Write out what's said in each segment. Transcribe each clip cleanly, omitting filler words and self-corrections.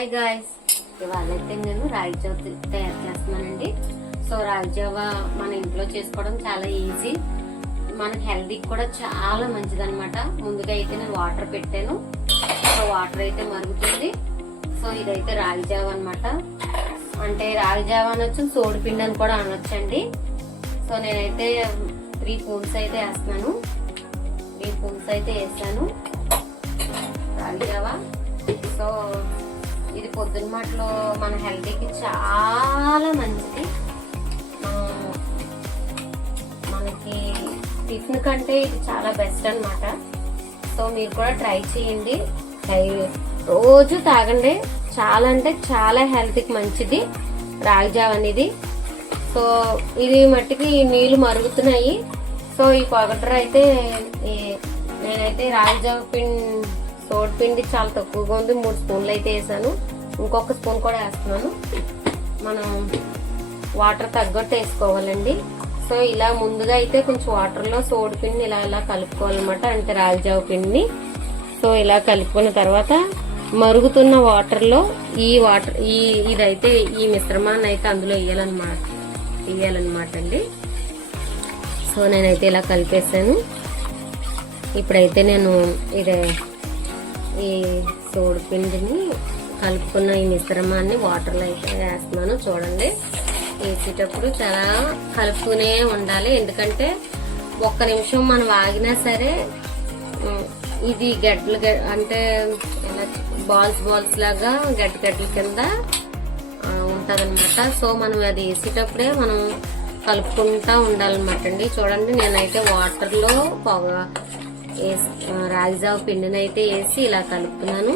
Hi guys, ఇవాళైతే నేను రాగి జావ తయారు చేస్తున్నానండి. సో రాగి జావ మన ఇంట్లో చేసుకోవడం చాలా ఈజీ, మన హెల్తీకి కూడా చాలా మంచిది అనమాట. ముందుగా అయితే నేను వాటర్ పెట్టాను. సో వాటర్ అయితే మరుగుతుంది. సో ఇదైతే రాగి జావ అనమాట. అంటే రాగి జావ అనొచ్చు, సోడి పిండి అని కూడా అనొచ్చండి. సో నేనైతే 3 స్పూన్స్ అయితే వేస్తున్నాను. 3 స్పూన్స్ అయితే వేసాను రాగి జావ. సో ఇది పొద్దున్న మాటలో మన హెల్తీకి చాలా మంచిది. మనకి టిఫిన్ కంటే ఇది చాలా బెస్ట్ అనమాట. సో మీరు కూడా ట్రై చేయండి, రోజు తాగండి. చాలా అంటే చాలా హెల్తీకి మంచిది రాగి జావ అనేది. సో ఇది మట్టికి నీళ్లు మరుగుతున్నాయి. సో ఈ పౌడర్ అయితే నేనైతే రాగి జావ సోడి పిండి చాలా తక్కువగా ఉంది, 3 స్పూన్లు అయితే వేసాను. ఇంకొక స్పూన్ కూడా వేస్తున్నాను. మనం వాటర్ తగ్గట్టు వేసుకోవాలండి. సో ఇలా ముందుగా అయితే కొంచెం వాటర్లో సోడి పిండిని ఇలా కలుపుకోవాలన్నమాట, అంటే రాగి జావ పిండిని. సో ఇలా కలుపుకున్న తర్వాత మరుగుతున్న వాటర్లో ఇదైతే ఈ మిశ్రమాన్ని అయితే అందులో వేయాలన్నమాట అండి. సో నేనైతే ఇలా కలిపేసాను. ఇప్పుడైతే నేను ఈ సోడి పిండిని కలుపుకున్న ఈ మిశ్రమాన్ని వాటర్లో అయితే వేస్తున్నాను. చూడండి, వేసేటప్పుడు చాలా కలుపుతూనే ఉండాలి. ఎందుకంటే 1 నిమిషం మనం ఆగినా సరే ఇది గడ్డలు అంటే ఇలా బాల్స్ లాగా గడ్డల కింద ఉంటదన్నమాట. సో మనం అది వేసేటప్పుడే మనం కలుపుకుంటా ఉండాలన్నమాట అండి. చూడండి, నేనైతే వాటర్లో రాగి జావ పిండిని అయితే వేసి ఇలా కలుపుతున్నాను.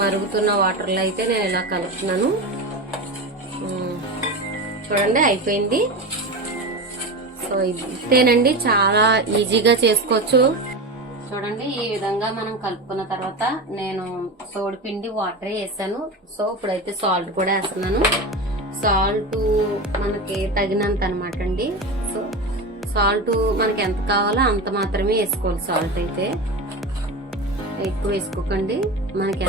మరుగుతున్న వాటర్లో అయితే నేను ఇలా కలుపుతున్నాను. చూడండి, అయిపోయింది. సో ఇంతేనండి, చాలా ఈజీగా చేసుకోవచ్చు. చూడండి, ఈ విధంగా మనం కలుపుకున్న తర్వాత నేను సోడి పిండి వాటర్ వేసాను. సో ఇప్పుడైతే సాల్ట్ కూడా వేస్తున్నాను. సాల్ట్ మనకి తగినంత అనమాట అండి. సో సాల్ట్ మనకి ఎంత కావాలో అంత మాత్రమే వేసుకోవాలి. సాల్ట్ అయితే ఎక్కువ వేసుకోకండి. మనకి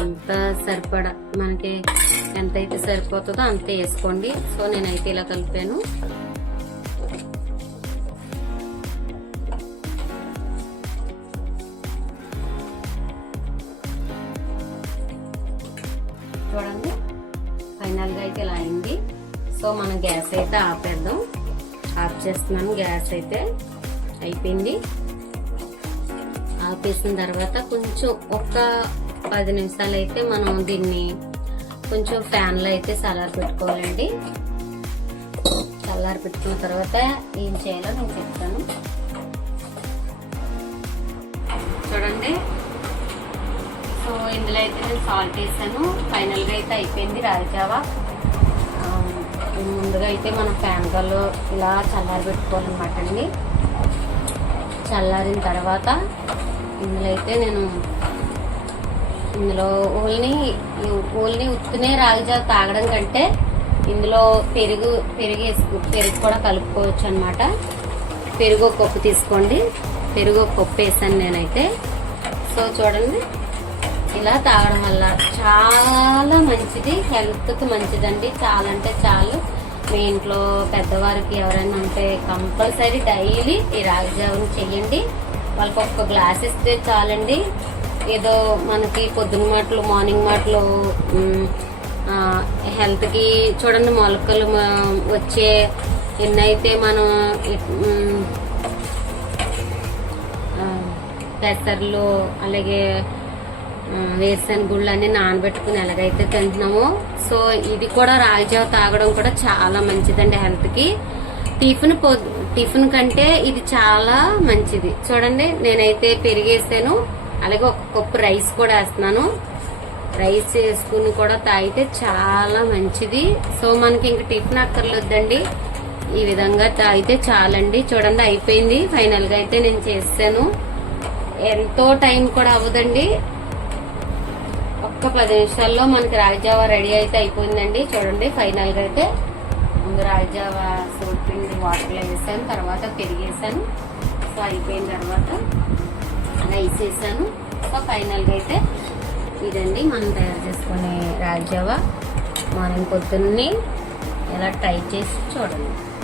ఎంతైతే సరిపోతుందో అంతే వేసుకోండి. సో నేనైతే ఇలా కలిపాను. చూడండి, ఫైనల్ గా అయితే ఇలా అయింది. సో మనం గ్యాస్ అయితే ఆఫ్ చేస్తున్నాను. గ్యాస్ అయితే అయిపోయింది. ఆపేసిన తర్వాత కొంచెం ఒక 10 నిమిషాలు అయితే మనం దీన్ని కొంచెం ఫ్యాన్ లో అయితే చల్లారి పెట్టుకోవాలండి. చల్లారి పెట్టుకున్న తర్వాత ఏం చేయాలో నేను చెప్తాను. చూడండి, సో ఇందులో అయితే నేను సాల్ట్ వేసాను. ఫైనల్ గా అయితే అయిపోయింది రాగి జావ. ముందుగా అయితే మనం ఫ్యాన్ గాల్లో ఇలా చల్లారి పెట్టుకోవాలన్నమాట అండి. చల్లారిన తర్వాత ఇందులో ఓన్లీ ఉత్తినే రాగి జావ తాగడం కంటే ఇందులో పెరుగు కూడా కలుపుకోవచ్చు అనమాట. పెరుగు ఒక కప్పు తీసుకోండి. పెరుగు ఒక కప్పు వేసాను నేనైతే. సో చూడండి, ఇలా తాగడం వల్ల చాలా మంచిది, హెల్త్కి మంచిదండి. చాలా అంటే చాలు. మీ ఇంట్లో పెద్దవారికి ఎవరైనా ఉంటే కంపల్సరీ డైలీ ఈ రాగి జావని చెయ్యండి. వాళ్ళకి 1 గ్లాస్ ఇస్తే చాలండి. ఏదో మనకి పొద్దున్న మాటలు మార్నింగ్ మాటలు హెల్త్కి చూడండి, మొలకలు వచ్చే ఎన్నైతే మనం పెసర్లు అలాగే వేరుశనగ గుళ్ళు అన్ని నానబెట్టుకుని ఎలాగైతే తింటున్నామో, సో ఇది కూడా రాగి జావ తాగడం కూడా చాలా మంచిదండి హెల్త్కి. టిఫిన్ కంటే ఇది చాలా మంచిది. చూడండి, నేనైతే పెరిగేసాను. అలాగే 1 కప్పు రైస్ కూడా వేస్తున్నాను. రైస్ వేసుకుని కూడా తాగితే చాలా మంచిది. సో మనకి ఇంక టిఫిన్ అక్కర్లేదండి, ఈ విధంగా తాగితే చాలండి. చూడండి, అయిపోయింది. ఫైనల్ గా అయితే నేను చేసాను. ఎంతో టైం కూడా అవ్వదండి, ఒక్క 10 నిమిషాల్లో మనకి రాగి జావ రెడీ అయితే అయిపోయిందండి. చూడండి, ఫైనల్ గా అయితే ముందు రాగి జావ సోడి పిండి వాటర్లో వేసాను, తర్వాత పెరిగేసాను. సో అయిపోయిన తర్వాత రైస్ వేసాను. సో ఫైనల్ గా అయితే ఇదండి మనం తయారు చేసుకునే రాగి జావా. మార్నింగ్ పొద్దున్నే ఇలా ట్రై చేసి చూడండి.